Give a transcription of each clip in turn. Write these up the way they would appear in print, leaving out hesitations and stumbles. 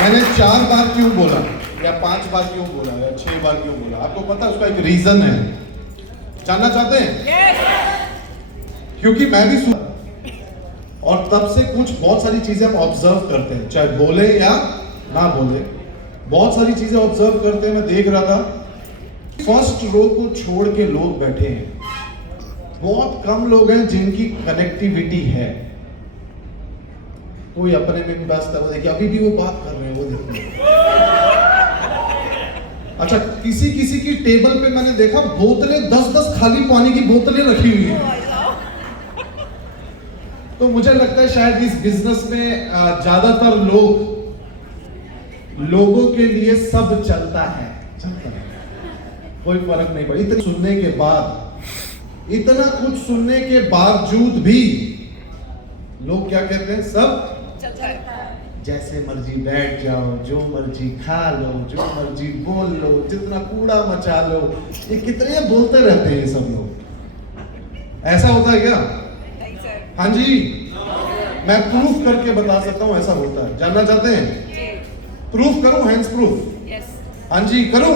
मैंने 4 बार क्यों बोला या 5 बार क्यों बोला या 6 बार क्यों बोला, आपको पता है उसका एक रीजन है? जानना चाहते हैं? क्योंकि मैं भी सुना और तब से कुछ बहुत सारी चीजें हम ऑब्जर्व करते हैं, चाहे बोले या ना बोले, बहुत सारी चीजें ऑब्जर्व करते हैं। मैं देख रहा था फर्स्ट रो को छोड़ के लोग बैठे हैं, बहुत कम लोग हैं जिनकी कनेक्टिविटी है। कोई अपने में व्यस्त है, वो देखिए अभी भी वो बात कर रहे हैं, वो देखिए। अच्छा, किसी किसी की टेबल पे मैंने देखा बोतलें 10-10 खाली पानी की बोतलें रखी हुई हैं। तो मुझे लगता है शायद इस बिजनेस में ज्यादातर लोगों के लिए सब चलता है, कोई फर्क नहीं पड़ा। इतना सुनने के बाद, इतना कुछ सुनने के बावजूद भी लोग क्या कहते हैं? सब चलता है। जैसे मर्जी बैठ जाओ, जो मर्जी खा लो, जो मर्जी बोल लो, जितना कूड़ा मचा लो, ये कितने बोलते रहते हैं ये सब लोग। ऐसा होता है क्या? हाँ जी, मैं प्रूफ करके बता सकता हूँ ऐसा होता है। जानना चाहते हैं? प्रूफ करूं? Hands proof? हाँ जी, करूं?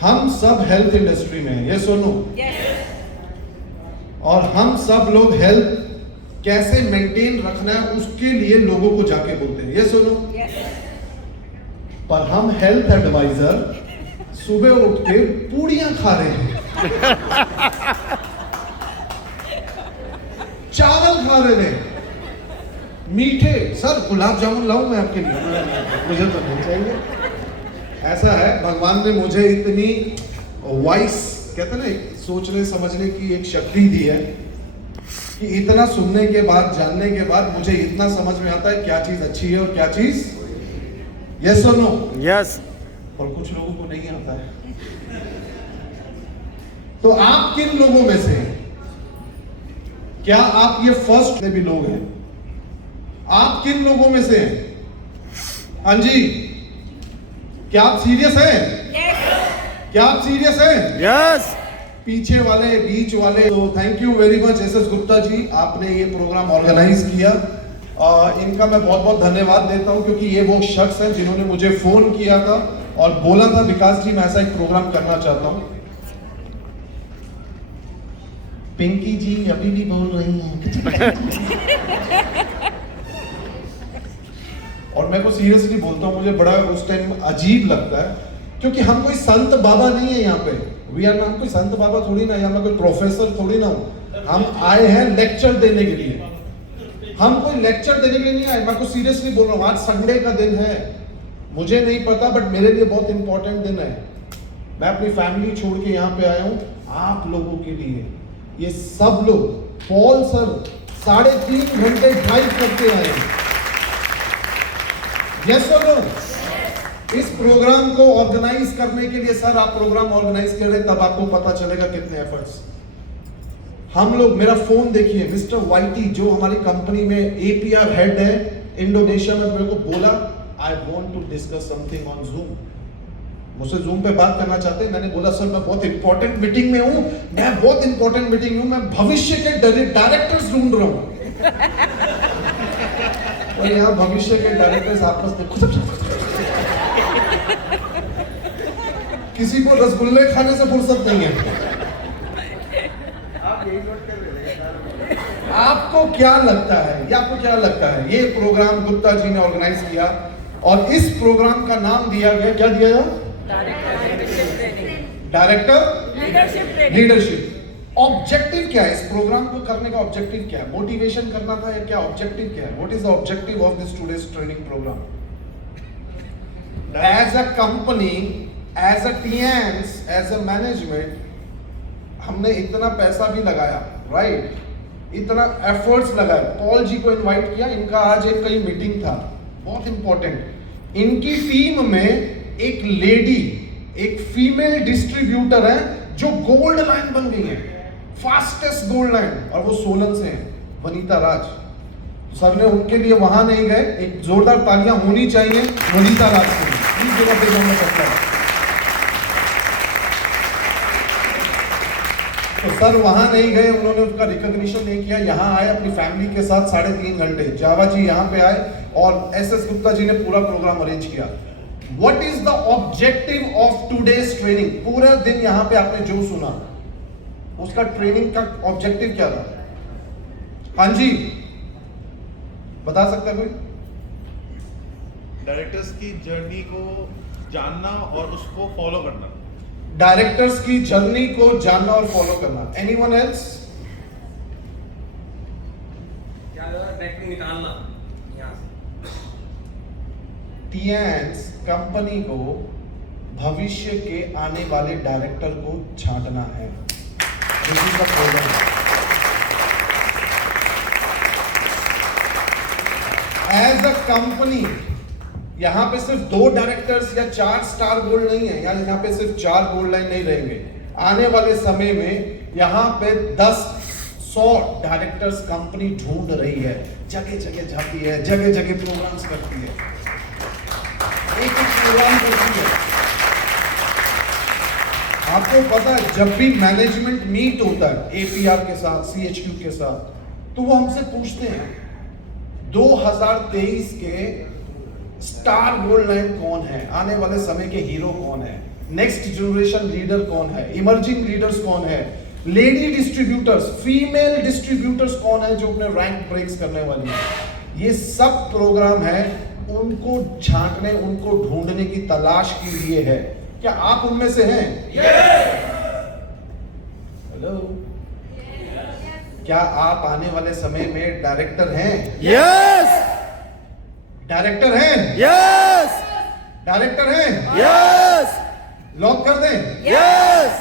हम सब हेल्थ इंडस्ट्री में हैं, ये सुनो। और हम सब लोग हेल्थ कैसे मेंटेन रखना है उसके लिए लोगों को जाके बोलते हैं, ये सुनो। पर हम हेल्थ एडवाइजर सुबह उठ के पूड़ियां खा रहे हैं, चावल खा रहे हैं, मीठे। सर गुलाब जामुन लाऊं मैं आपके लिए? मुझे तो नहीं चाहिए। ऐसा है, भगवान ने मुझे इतनी वाइस, कहते हैं ना, सोचने समझने की एक शक्ति दी है कि इतना सुनने के बाद, जानने के बाद मुझे इतना समझ में आता है क्या चीज अच्छी है और क्या चीज। यस और नो? यस। और कुछ लोगों को नहीं आता है। तो आप किन लोगों में से हैं? क्या आप ये फर्स्ट में भी लोग हैं? आप किन लोगों में से हैं? हाँ जी, क्या आप सीरियस हैं? क्या आप सीरियस हैं? यस। पीछे वाले, बीच वाले, तो thank you very much S Gupta ji, आपने ये प्रोग्राम ऑर्गेनाइज किया। इनका मैं बहुत बहुत धन्यवाद देता हूं, क्योंकि ये वो शख्स हैं जिन्होंने मुझे फोन किया था और बोला था विकास जी मैं ऐसा एक प्रोग्राम करना चाहता हूं। पिंकी जी अभी भी बोल रही हैं। और मैं को सीरियसली बोलता हूं, मुझे बड़ा उस टाइम अजीब लगता है, क्योंकि हम कोई संत बाबा नहीं है यहाँ पे। हम कोई संत बाबा थोड़ी ना, या मैं कोई प्रोफेसर थोड़ी ना हूं। हम आए हैं लेक्चर देने के लिए। हम कोई लेक्चर देने के लिए नहीं आए। मैं को सीरियसली बोल रहा हूँ, आज संडे का दिन है, मुझे नहीं पता बट मेरे लिए बहुत इंपॉर्टेंट दिन है। मैं अपनी फैमिली छोड़ के यहाँ पे आया हूँ आप लोगों के लिए। ये सब लोग, पॉल सर 3.5 घंटे ड्राइव करके आए हैं। यस और नो? इस प्रोग्राम को ऑर्गेनाइज करने के लिए सर, आप प्रोग्राम ऑर्गेनाइज कर रहे, तब आपको पता चलेगा कितने एफर्ट्स हम लोग। मेरा फोन देखिए, मिस्टर वाइटी जो हमारी कंपनी में एपीआर हेड है इंडोनेशिया में, मेरे को बोला I want to discuss something on Zoom. मुझसे जूम पे बात करना चाहते हैं। मैंने बोला सर मैं बहुत इंपॉर्टेंट मीटिंग में हूं, मैं बहुत इंपॉर्टेंट मीटिंग में हूं, मैं भविष्य के डायरेक्टर्स ढूंढ रहा हूं। और यहाँ भविष्य के डायरेक्टर्स आपस में किसी को रसगुल्ले खाने से फुर्सत नहीं है। आपको क्या लगता है, ये आपको क्या लगता है? ये प्रोग्राम गुप्ता जी ने ऑर्गेनाइज किया और इस प्रोग्राम का नाम दिया गया, क्या दिया गया? Director leadership. ऑब्जेक्टिव क्या है इस प्रोग्राम को करने का? ऑब्जेक्टिव क्या है? मोटिवेशन करना था या क्या? ऑब्जेक्टिव क्या है? What is the objective of this today's training programme? As a company, as a TMS, as a management, हमने इतना पैसा भी लगाया, राइट? इतना एफर्ट्स लगाए, पॉल जी को इनवाइट किया, इनका आज एक कई मीटिंग था बहुत इंपॉर्टेंट। इनकी टीम में एक लेडी, एक फीमेल डिस्ट्रीब्यूटर है जो गोल्ड लाइन बन गई है, फास्टेस्ट गोल्ड लाइन, और वो सोलन से है, वनीता राज। सर ने उनके लिए वहां नहीं गए, एक जोरदार तालियां होनी चाहिए वनीता राज के लिए, इस जगह पे जाना चाहता है। तो सर वहां नहीं गए, उन्होंने उसका रिकॉग्निशन नहीं किया, यहाँ आए अपनी फैमिली के साथ 3.5 घंटे। जावा जी यहाँ पे आए और एसएस गुप्ता जी ने पूरा प्रोग्राम अरेंज किया। What is the objective of today's training? पूरा दिन यहाँ पे आपने जो सुना, उसका ट्रेनिंग का ऑब्जेक्टिव क्या था? हाँ जी, बता सकता है कोई? डायरेक्टर्स की जर्नी को जानना और उसको फॉलो करना। डायरेक्टर्स की जर्नी को जानना और फॉलो करना। Anyone else? क्या डायरेक्टर निकालना यहाँ से। टीएंस कंपनी को भविष्य के आने वाले डायरेक्टर को छांटना है। This is the program. As a company, यहाँ पे सिर्फ 2 डायरेक्टर्स या 4 स्टार गोल्ड नहीं है, यहाँ पे सिर्फ 4 गोल्ड लाइन नहीं रहेंगे। आने वाले समय में यहाँ पे 10-100 डायरेक्टर्स कंपनी ढूंढ रही है, जगह जगह जाती है, जगह जगह प्रोग्राम्स करती है, एक प्रोग्राम करती है। आपको पता है जब भी मैनेजमेंट मीट होता है एपीआर के साथ, सीएचक्यू के साथ, तो वो हमसे पूछते हैं 2023 के स्टार गोल्ड लाइन कौन है, आने वाले समय के हीरो कौन है, नेक्स्ट जनरेशन लीडर कौन है, इमर्जिंग लीडर्स कौन है, लेडी डिस्ट्रीब्यूटर्स, फीमेल डिस्ट्रीब्यूटर्स कौन है जो अपने रैंक ब्रेक्स करने वाली है। ये सब प्रोग्राम है उनको छांटने, उनको ढूंढने की तलाश के लिए है। क्या आप उनमें से हैं? हेलो, क्या आप आने वाले समय में डायरेक्टर हैं? यस। डायरेक्टर हैं? यस। डायरेक्टर हैं? यस। लॉक कर दें? यस।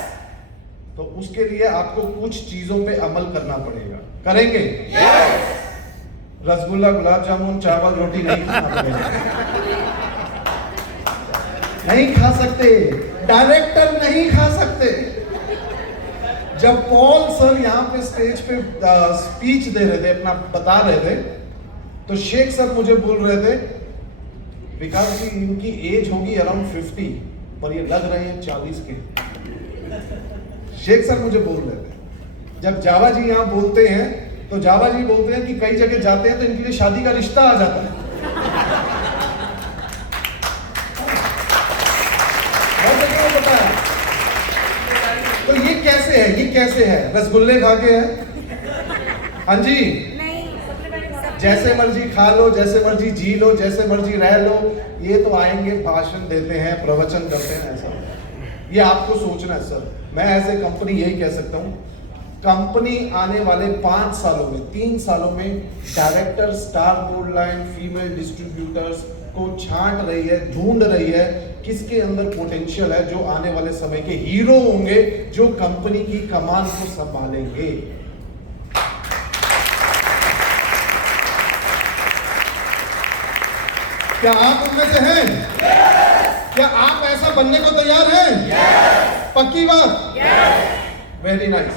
तो उसके लिए आपको कुछ चीजों पे अमल करना पड़ेगा। करेंगे? यस। रसगुल्ला, गुलाब जामुन, चावल, रोटी नहीं खाना पड़ेगा। नहीं खा सकते, डायरेक्टर नहीं खा सकते। जब पॉल सर यहाँ पे स्टेज पे स्पीच दे रहे थे, अपना बता रहे थे, तो शेख सर मुझे बोल रहे थे विकास जी इनकी एज होगी अराउंड 50 पर ये लग रहे हैं 40 के। शेख सर मुझे बोल रहे थे। जब जावा जी यहाँ बोलते हैं तो जावा जी बोलते हैं कि कई जगह जाते हैं तो इनके लिए शादी का रिश्ता आ जाता है। तो ये कैसे है? ये कैसे है? रसगुल्ले खा के है? हाँ जी, जैसे मर्जी खा लो, जैसे मर्जी जी लो, जैसे मर्जी रह लो। ये तो आएंगे, भाषण देते हैं, प्रवचन करते हैं, ऐसा ये आपको सोचना है सर। मैं ऐसे कंपनी यही कह सकता हूँ, कंपनी आने वाले 5 सालों में, 3 सालों में director, star gold line, female distributors को छांट रही है, ढूंढ रही है किसके अंदर पोटेंशियल है, जो आने वाले समय के हीरो होंगे, जो कंपनी की कमान को संभालेंगे। क्या आप उनमें से हैं? क्या आप ऐसा बनने को तैयार हैं? पक्की बात? Very nice.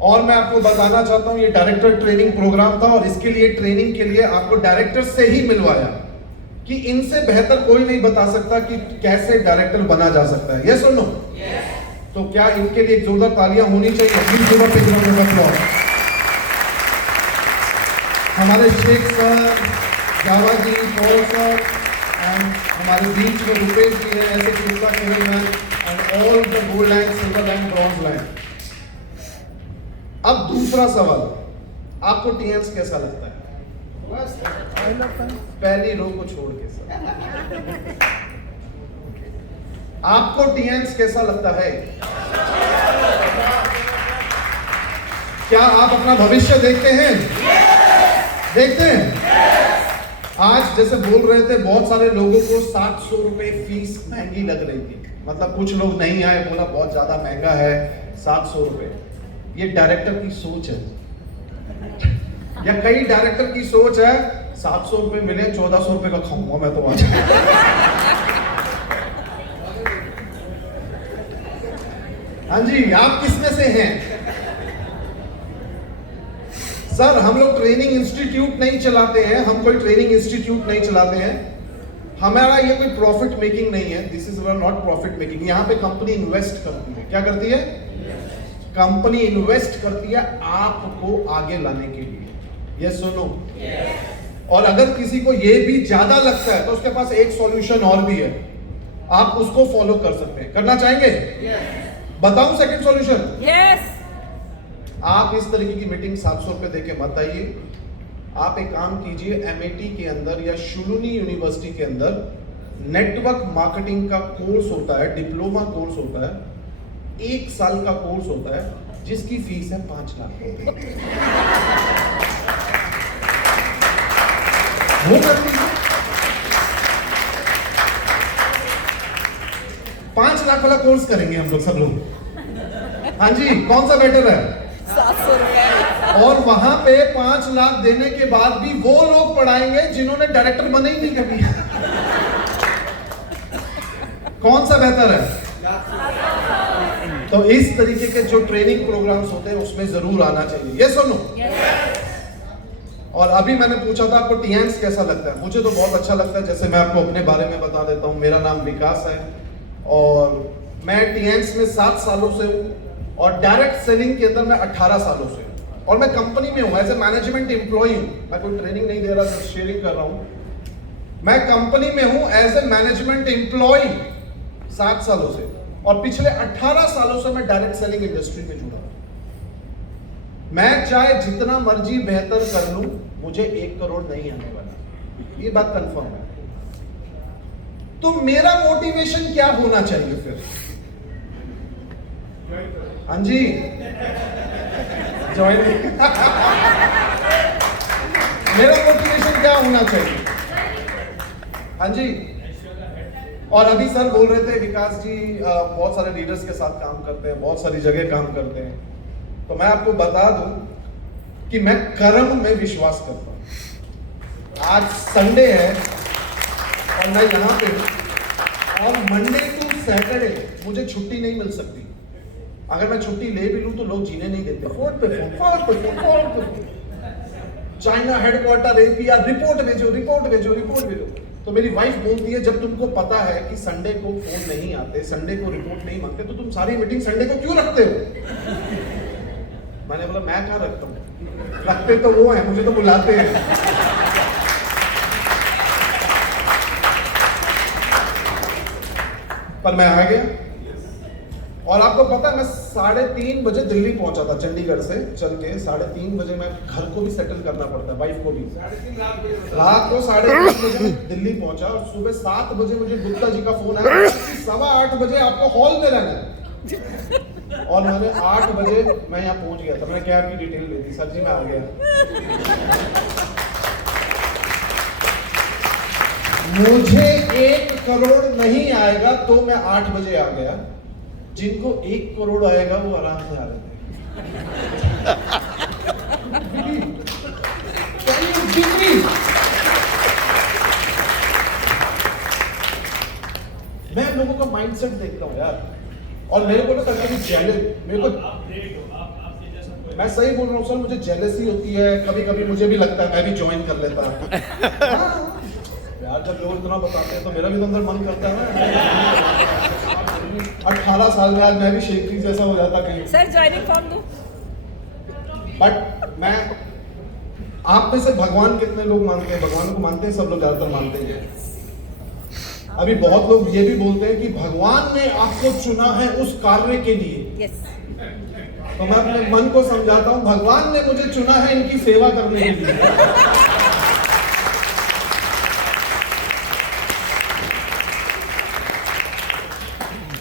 और मैं आपको बताना चाहता हूं, ये डायरेक्टर ट्रेनिंग प्रोग्राम था और इसके लिए ट्रेनिंग के लिए आपको डायरेक्टर से ही मिलवाया कि इनसे बेहतर कोई नहीं बता सकता कि कैसे डायरेक्टर बना जा सकता है। यस और नो? तो क्या इनके लिए जोरदार तालियां होनी चाहिए? प्लीज जोरदार पे हमारे Sheikh sir, Jawa ji, Paul sir and हमारे बीच में रुपेश जी हैं, ऐसे Gupta Kiran man and all the gold line, silver line, bronze line. अब दूसरा सवाल, आपको टीएंस कैसा लगता है? पहली रो को छोड़ के सर, आपको टीएंस कैसा लगता है? क्या आप अपना भविष्य देखते हैं? देखते हैं? आज जैसे बोल रहे थे, बहुत सारे लोगों को 700 रुपए फीस महंगी लग रही थी, मतलब कुछ लोग नहीं आए, बोला बहुत ज्यादा महंगा है 700 रुपए। ये डायरेक्टर की सोच है, या कई डायरेक्टर की सोच है 700 रुपए मिले, 1400 रुपए का खाऊंगा मैं तो आज। हाँ जी, आप किसमें से हैं? सर हम लोग ट्रेनिंग इंस्टीट्यूट नहीं चलाते हैं, हम कोई ट्रेनिंग इंस्टीट्यूट नहीं चलाते हैं, हमारा ये कोई प्रॉफिट मेकिंग नहीं है। This is not profit making. यहाँ पे कंपनी इन्वेस्ट करती है। क्या करती है? कंपनी इन्वेस्ट करती है आपको आगे लाने के लिए। ये सुनो, और अगर किसी को ये भी ज्यादा लगता है तो उसके पास एक सॉल्यूशन और भी है, आप उसको फॉलो कर सकते हैं। करना चाहेंगे? बताऊं सेकंड सॉल्यूशन? यस। आप इस तरीके की मीटिंग 700 रुपए देके मत आइए। आप एक काम कीजिए, एमआईटी के अंदर या शुलुनी यूनिवर्सिटी के अंदर नेटवर्क मार्केटिंग का कोर्स होता है, डिप्लोमा कोर्स होता है, 1 साल का कोर्स होता है, जिसकी फीस है 5 लाख रुपए। वो कर लीजिए। 5 लाख वाला कोर्स करेंगे हम लोग, सब लोग। हाँ जी, कौन सा बेटर है? 700 रुपए। और वहां पे 5 लाख देने के बाद भी वो लोग पढ़ाएंगे जिन्होंने डायरेक्टर बने ही नहीं कभी। कौन सा बेहतर है? तो इस तरीके के जो ट्रेनिंग प्रोग्राम्स होते हैं उसमें जरूर आना चाहिए। ये सुनो। और अभी मैंने पूछा था आपको टीएंस कैसा लगता है? मुझे तो बहुत अच्छा लगता है। जैसे मैं आपको अपने बारे में बता देता हूँ, मेरा नाम विकास है और मैं टीएंस में 7 सालों से हूँ और डायरेक्ट सेलिंग के अंदर मैं 18 सालों से हूँ और मैं कंपनी में हूँ, एज ए मैनेजमेंट एम्प्लॉय हूँ। मैं कोई ट्रेनिंग नहीं दे रहा, सिर्फ शेयरिंग कर रहा हूँ। मैं कंपनी में हूँ एज ए मैनेजमेंट एम्प्लॉय 7 सालों से, और पिछले 18 सालों से मैं डायरेक्ट सेलिंग इंडस्ट्री में जुड़ा हूं। मैं चाहे जितना मर्जी बेहतर कर लूं, मुझे 1 करोड़ नहीं आने वाला, ये बात कंफर्म है। तो मेरा मोटिवेशन क्या होना चाहिए फिर? हाँ जी, ज्वाइन। मेरा मोटिवेशन क्या होना चाहिए? हाँ जी। और अभी सर बोल रहे थे, विकास जी बहुत सारे लीडर्स के साथ काम करते हैं, बहुत सारी जगह काम करते हैं। तो मैं आपको बता दूं कि मैं कर्म में विश्वास करता हूं। आज संडे है और मैं यहाँ पे हूं और मंडे टू सैटरडे मुझे छुट्टी नहीं मिल सकती। अगर मैं छुट्टी ले भी लूं तो लोग जीने नहीं देते। चाइना हेडक्वार्टर एपीआर, रिपोर्ट भेजो, रिपोर्ट भेजो, रिपोर्ट भेजो। तो मेरी वाइफ बोलती है, जब तुमको पता है कि संडे को फोन नहीं आते, संडे को रिपोर्ट नहीं मांगते, तो तुम सारी मीटिंग संडे को क्यों रखते हो? मैंने बोला मैं कहाँ रखता हूँ, रखते तो वो है, मुझे तो बुलाते हैं। पर मैं आ गया और आपको पता है मैं 3:30 बजे दिल्ली पहुंचा था, चंडीगढ़ से चल के 3:30 बजे। मैं घर को भी सेटल करना पड़ता है, वाइफ को भी। रात को 3:30 बजे दिल्ली पहुंचा और सुबह 7 बजे मुझे गुप्ता जी का फोन आया कि 8:15 बजे आपको हॉल में रहना है। और मैंने 8 बजे मैं यहाँ पहुंच गया था। मैंने कैब की डिटेल दे दी, सर जी मैं आ गया। मुझे 1 करोड़ नहीं आएगा तो मैं 8 बजे आ गया। जिनको 1 करोड़ आएगा वो आराम से आ रहे थे। मैं लोगों का माइंडसेट देखता हूँ यार, और मेरे को ना कभी जेलस, मेरे को, मैं सही बोल रहा हूँ सर, मुझे जेलसी होती है। कभी कभी मुझे भी लगता है मैं भी ज्वाइन कर लेता यार। जब लोग इतना बताते हैं तो मेरा भी तो अंदर मन करता है ना। 18 साल में आज मैं भी शेखी जैसा हो जाता कहीं। सर ज्वाइनिंग फॉर्म दो। बट मैं, आप में से भगवान कितने लोग मानते हैं? भगवान को मानते हैं? सब लोग ज्यादातर मानते हैं। अभी बहुत लोग ये भी बोलते हैं कि भगवान ने आपको चुना है उस कार्य के लिए। यस। तो मैं अपने मन को समझाता हूँ, भगवान ने मुझे चुना है इनकी सेवा करने के लिए।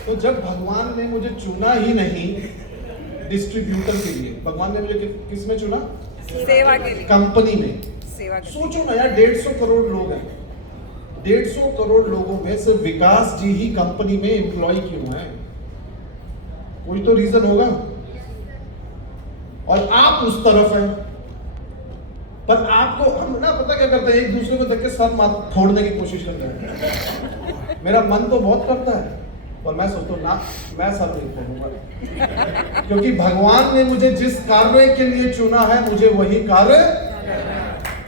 तो जब भगवान ने मुझे चुना ही नहीं डिस्ट्रीब्यूटर के लिए, भगवान ने मुझे किस में चुना? सेवा के लिए, कंपनी में। सेवा के लिए। सोचो ना यार, 150 करोड़ लोग हैं। 150 करोड़ लोगों में सिर्फ विकास जी ही कंपनी में एम्प्लॉय क्यों है? कोई तो रीजन होगा। और आप उस तरफ हैं, पर आपको हम ना पता क्या करते हैं, एक दूसरे को देख के सर फोड़ने की कोशिश करते हैं। मेरा मन तो बहुत करता है और मैं सोचता हूँ ना, मैं सर नहीं फोड़ूंगा, क्योंकि भगवान ने मुझे जिस कार्य के लिए चुना है मुझे वही कार्य,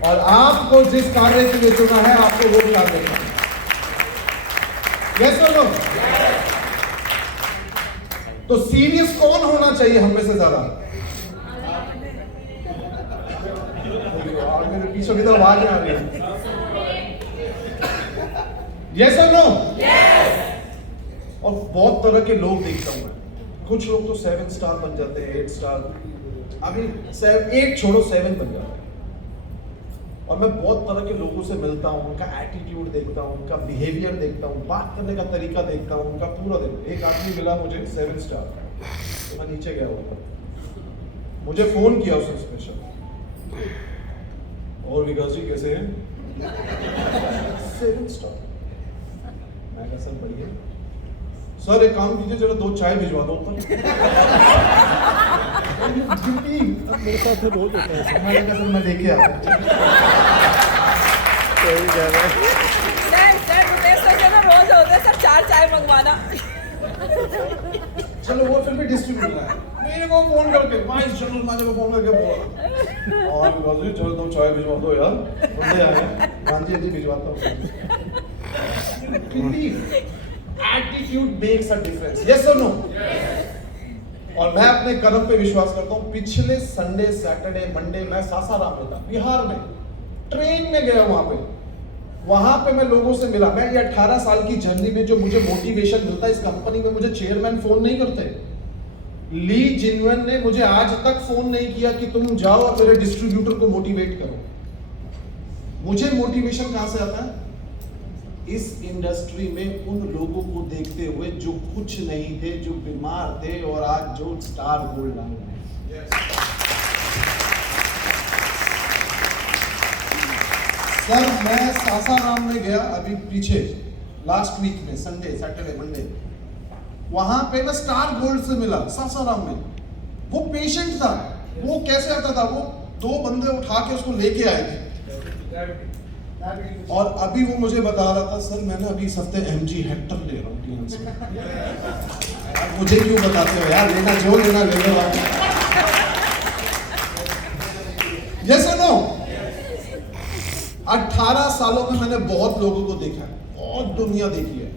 और आपको जिस कार्य के लिए चुना है आपको वो कार्य करना है। यस और नो? तो सीरियस कौन होना चाहिए हम में से ज्यादा? मेरे पीछे की तरफ आवाज आ रही है। यस और नो? और बहुत तरह के लोग देखता हूं मैं। कुछ लोग तो 7 स्टार बन जाते हैं, 8 स्टार, अभी 8 छोड़ो 7 बन जाते हैं। और मैं बहुत तरह के लोगों से मिलता हूं, उनका एटीट्यूड देखता हूं, उनका बिहेवियर देखता हूं, बात करने का तरीका देखता हूं, उनका पूरा देखता हूं। एक आदमी मिला मुझे 7 स्टार, तो मैं नीचे गया हुआ, मुझे फोन किया उसने स्पेशल, और विकास जी कैसे हैं? 7 स्टार। मैं कहा सर बढ़िया। सर एक काम कीजिए, जरा 2 चाय भिजवा दो ऊपर। मेरे साथ तो रोज होता है। मैंने कहा सर मैं लेके आता हूं। सही कह रहे हैं। सर रुपेश सर के ना रोज होते हैं सर 4 चाय मंगवाना। चलो वो फिर भी डिस्ट्रीब्यूटर है, मेरे को फोन करके वाइस जनरल मैनेजर को फोन करके बोला, और विकास जी चलो 2 चाय भिजवा दो यार, बंदे आ गए। हाँ जी जी भिजवाता हूँ। Attitude makes a difference, yes और नो? और मैं अपने कर्म पे विश्वास करता हूँ। पिछले संडे, सैटरडे, मंडे मैं सासाराम में था, बिहार में, ट्रेन में गया वहां पे मैं लोगों से मिला। मैं ये 18 साल की जर्नी में जो मुझे मोटिवेशन मिलता है, इस कंपनी में मुझे चेयरमैन फोन नहीं करते। ली जिनवन ने मुझे आज तक फोन नहीं किया कि तुम जाओ और मेरे डिस्ट्रीब्यूटर को मोटिवेट करो। मुझे मोटिवेशन कहां से आता है? इस इंडस्ट्री में उन लोगों को देखते हुए जो कुछ नहीं थे, जो बीमार थे, और आज जो स्टार गोल्ड लाइन है। सर मैं सासाराम में गया अभी पीछे, लास्ट वीक में, संडे, सैटरडे, मंडे, वहां पे मैं स्टार गोल्ड से मिला सासाराम में। वो पेशेंट था, वो कैसे आता था, वो 2 बंदे उठा के उसको लेके आए थे, और अभी वो मुझे बता रहा था सर मैंने अभी इस हफ्ते MG हेक्टर ले रहा हूँ टीएनस में। मुझे क्यों बताते हो यार, लेना जो लेना ले लो आप। यस और नो? 18 सालों में मैंने बहुत लोगों को देखा है, बहुत दुनिया देखी है,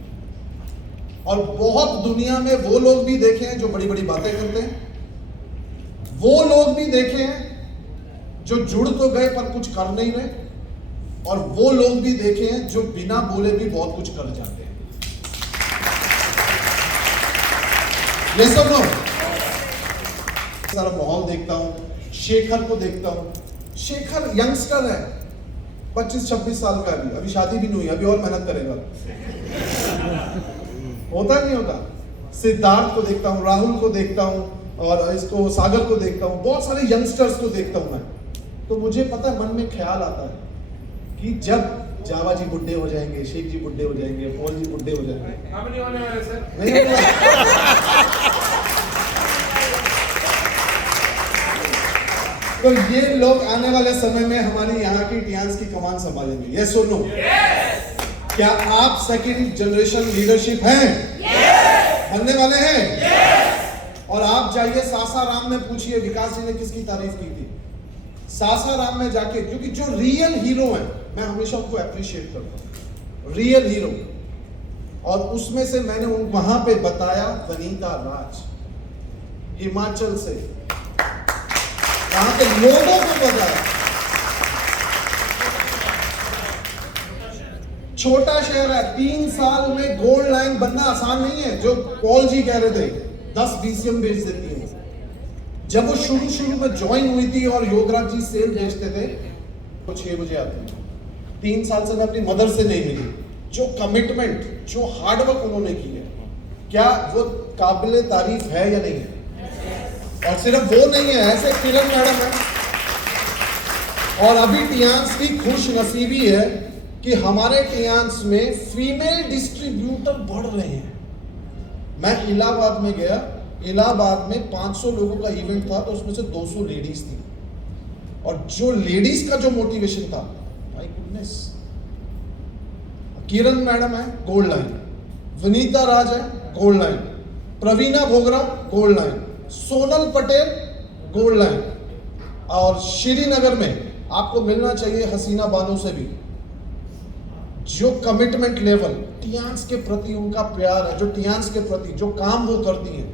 और बहुत दुनिया में वो लोग भी देखे हैं जो बड़ी बड़ी बातें करते हैं, वो लोग भी देखे हैं जो जुड़ तो गए पर कुछ कर नहीं रहे, और वो लोग भी देखे हैं जो बिना बोले भी बहुत कुछ कर जाते हैं। ये सब लोग सारा माहौल देखता हूं, शेखर को देखता हूं। शेखर यंगस्टर है, 25-26 साल का, अभी शादी भी नहीं हुई, अभी और मेहनत करेगा। होता नहीं होता? सिद्धार्थ को देखता हूं, राहुल को देखता हूं, और इसको सागर को देखता हूं, बहुत सारे यंगस्टर्स को देखता हूं मैं। तो मुझे पता है, मन में ख्याल आता है कि जब जावा जी बुड्ढे हो जाएंगे, शेख जी बुड्ढे हो जाएंगे, पॉल जी बुड्ढे हो जाएंगे, हम नहीं होने वाले सर। नहीं होने वाले। तो ये लोग आने वाले समय में हमारी यहाँ की टियांस की कमान संभालेंगे, यस और नो? क्या आप सेकंड जनरेशन लीडरशिप हैं? बनने वाले हैं? और आप जाइए सासाराम में, पूछिए विकास जी ने किसकी तारीफ की थी। सासाराम में जाके, क्योंकि जो रियल हीरो हैं, मैं हमेशा उनको अप्रिशिएट करता हूं, रियल हीरो। और उसमें से मैंने वहां पे बताया वनीता राज, हिमाचल से, वहां के लोगों को बताया। छोटा शहर है, 3 साल में गोल्ड लाइन बनना आसान नहीं है, जो पॉल जी कह रहे थे 10 BCM बेच देती है। जब वो शुरू में ज्वाइन हुई थी और योगराज जी सेल बेचते थे, वो 6 बजे आते थे। 3 साल से मैं अपनी मदर से नहीं मिली। जो कमिटमेंट, जो हार्डवर्क उन्होंने की है, क्या वो काबिले तारीफ है या नहीं है? और सिर्फ वो नहीं है, ऐसे किरण मैडम है। और अभी टियांस की खुश नसीबी है कि हमारे टियांस में फीमेल डिस्ट्रीब्यूटर बढ़ रहे हैं। मैं इलाहाबाद में गया, इलाहाबाद में 500 लोगों का इवेंट था, तो उसमें से 200 लेडीज थी, और जो लेडीज का जो मोटिवेशन था, माय गुडनेस। किरण मैडम है गोल्ड लाइन, वनीता राज है gold line, Praveena Bhogra gold line, Sonal Patel gold line. और श्रीनगर में आपको मिलना चाहिए हसीना बानो से भी, जो कमिटमेंट लेवल टियांस के प्रति उनका प्यार है, जो टियांस के प्रति जो काम वो करती हैं,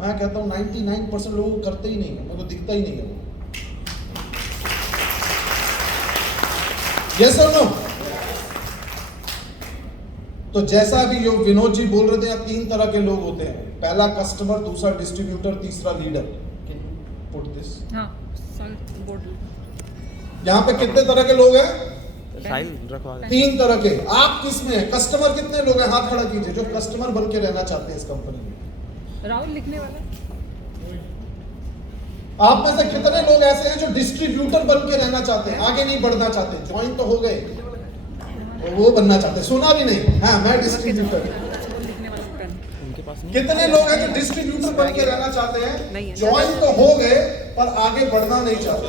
मैं कहता हूँ 99% लोग करते ही नहीं है, मेरे को दिखता ही नहीं है वो। यस और नो? तो जैसा अभी यो विनोद जी बोल रहे थे, यहाँ 3 तरह के लोग होते हैं। पहला कस्टमर, दूसरा डिस्ट्रीब्यूटर, तीसरा लीडर। Put this. हाँ, बोर्ड। यहाँ पे कितने तरह के लोग हैं? साइन रखवा दे। 3 तरह के। आप किस में हैं? कस्टमर कितने लोग हैं? हाथ खड़ा कीजिए जो कस्टमर बन के रहना चाहते हैं इस कंपनी में। राहुल लिखने वाला। आप में से कितने लोग ऐसे हैं जो डिस्ट्रीब्यूटर बन के रहना चाहते हैं, आगे नहीं बढ़ना चाहते? ज्वाइन तो हो गए, वो बनना चाहते हैं। सुना भी नहीं। हाँ, मैं डिस्ट्रीब्यूटर। लिखने वाला पेन। उनके पास नहीं कितने लोग हैं जो डिस्ट्रीब्यूटर बन के रहना चाहते नहीं हैं, है। ज्वाइन तो हो गए पर आगे बढ़ना नहीं चाहते?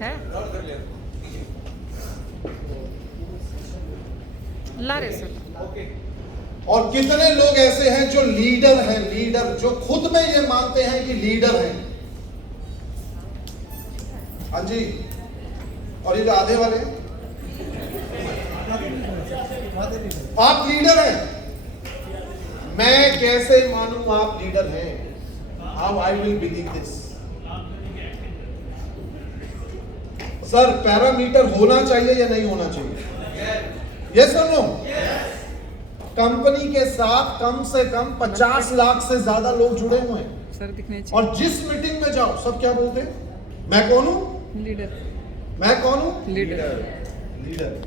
है? ला रहे सर। और कितने लोग ऐसे हैं जो लीडर हैं, लीडर जो खुद में ये मानते हैं कि लीडर हैं? हाँ जी। और ये जो आधे वाले हैं, आप लीडर हैं। मैं कैसे मानूं आप लीडर हैं? How I will believe this? Sir, parameter होना चाहिए या नहीं होना चाहिए? यस और नो? कंपनी के साथ कम से कम 50 लाख से ज्यादा लोग जुड़े हुए हैं। सर दिखने और जिस मीटिंग में जाओ सब क्या बोलते हैं? मैं कौन हूं? लीडर। मैं कौन हूं? लीडर। लीडर।